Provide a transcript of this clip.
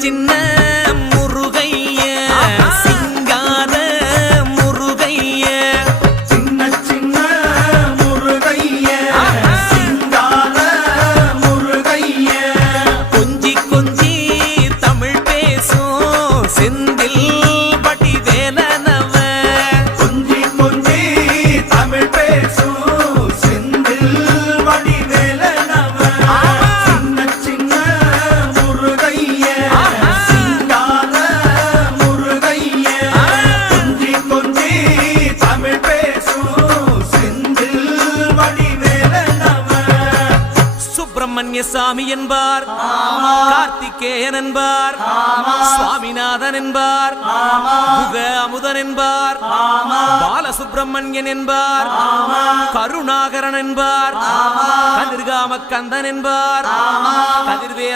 சின்ன முருகைய சிங்கார முருகைய சின்ன சின்ன முருகைய சிங்கார முருகைய கொஞ்சி கொஞ்சி தமிழ் பேசும் செந்தில் பட்டி வேலனவ கொஞ்சி கொஞ்சி தமிழ் பேசும் செந்தில் வடி வேலனவ சின்ன சின்ன முருகைய சிங்கார முருகைய கொஞ்சி கொஞ்சி தமிழ் பேசும் செந்தில் வடி வேலனவ சுப்பிரமணிய சாமி என்பார் கார்த்திகேயன் என்பார் சுவாமிநாதன் என்பார் முக அமுதன் என்பார் பாலசுப்பிரமணியன் என்பார் கருணாகரன் என்பார் கதிர்காம கந்தன் என்பார் கதிர்வே